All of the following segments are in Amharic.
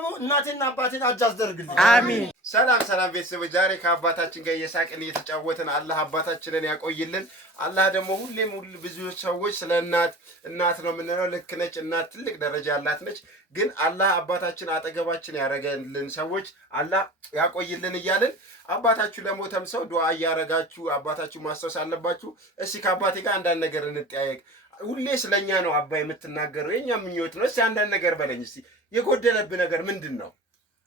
ተጋቡ እናቴና አባቴን አጃዝደርግልኝ አሜን ሰላም ሰላም ቤተሰቦች ዛሬ ከአባታችን ጋር እየሳቅን እየተጫወትን አላህ አባታችንን ያቆይልን አላህ ደግሞ ሁሌም ብዙ ሰዎች ስለ እናት ነው የምንለው ልክ ነች እናት ትልቅ ደረጃ ያላት ነች ግን አላህ አባታችን አጠገባችን ያረጋልን ሰዎች አላህ ያቆይልን እያልን አባታችሁ ለሞተም ሰው ዱዓ ያረጋችሁ አባታችሁ ማስተዋስ አለባችሁ እስኪ ከአባቴ ጋር አንዳንድ ነገር እንጠያየቅ ሁሌ ስለኛ ነው አባ የምትናገረው የኛ ምኞት ነው እስኪ አንዳንድ ነገር በለኝ እስኪ የጎደለብህ ነገር ምንድነው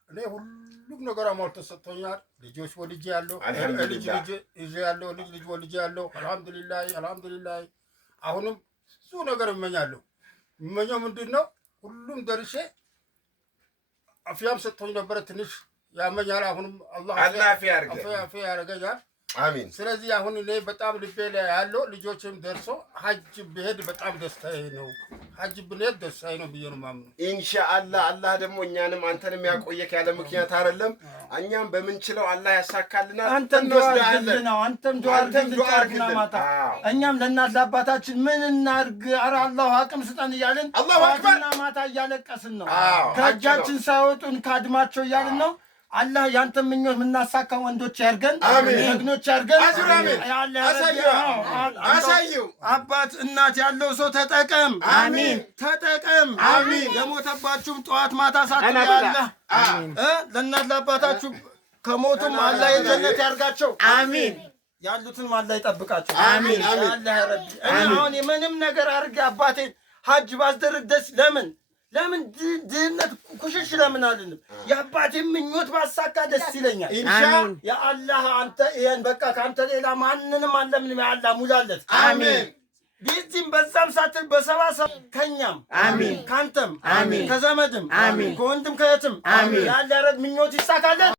እኔ ሁሉም ነገር አሟልቶ ሰጥቶኛል ልጆች ወልጄ ያለው ልጅ ይዤ ያለው ልጅ ወልጄ ያለው አልহামዱሊላህ አሁንም ብዙ ነገር እመኛለሁ እመኛው ምንድነው ሁሉም ደርሼ አፍያም ሰጥቶኝ ነበር ትንሽ ያመኛል አሁንም አላህ አፍያ ያርገኛል አሜን ስለዚህ አሁን እኔ በጣም ልቤ ላይ ያለው ልጆችም ደርሶ ሐጅ ብሄድ በጣም ደስታዬ ነው ሐጅ ብሄድ ደስታዬ ነው ብዬ ነው ማምነው ኢንሻአላህ አላህ ደግሞ እኛንም አንተንም ያቆየክ ያለ ምክንያት አይደለም እኛም በመንችለው አላህ ያሳካልናል አንተም ዱዓ አድርግና ማታ እኛም ለእናት ለአባታችን ምን እናርግ አረ አላህ አቅም ስጠን እያልን አላሁ አክበር ማታ እያለቀስን ነው ከእጃችን ሳይወጡን ካድማቸው እያልን ነው አላህ ያንተ ምኞት ምናሳካ ወንዶች ያርገን ጀግኖች ያርገን አሳዩ አባት እናት ያለው ሰው ተጠቀም አሜን ተጠቀም አሜን የሞተባችሁም ጠዋት ማታ ሳትያለ ለእናት ለአባታችሁ ከሞቱም አላህ የጀነት ያርጋቸው አሜን ያሉትን አላህ ይጠብቃቸው አሜን አላህ ረቢ አሁን የምንም ነገር አርግ አባቴ ሐጅ ባስደርግ ደስ ለምን ድህነት ኩሽሽ ለምን አልልም የአባቴ ምኞት ባሳካ ደስ ይለኛል ኢንሻአላህ ያ አላህ አንተ ይሄን በቃ ካንተ ሌላ ማንንም አለምንም ያ አላህ ሙላለት አሜን ቢዚም በዛም ሳትል በሰባሰብ ከኛም አሜን ካንተም አሜን ከዘመድም አሜን ከወንድም ከእህትም አሜን ያለ ረብ ምኞት ይሳካለት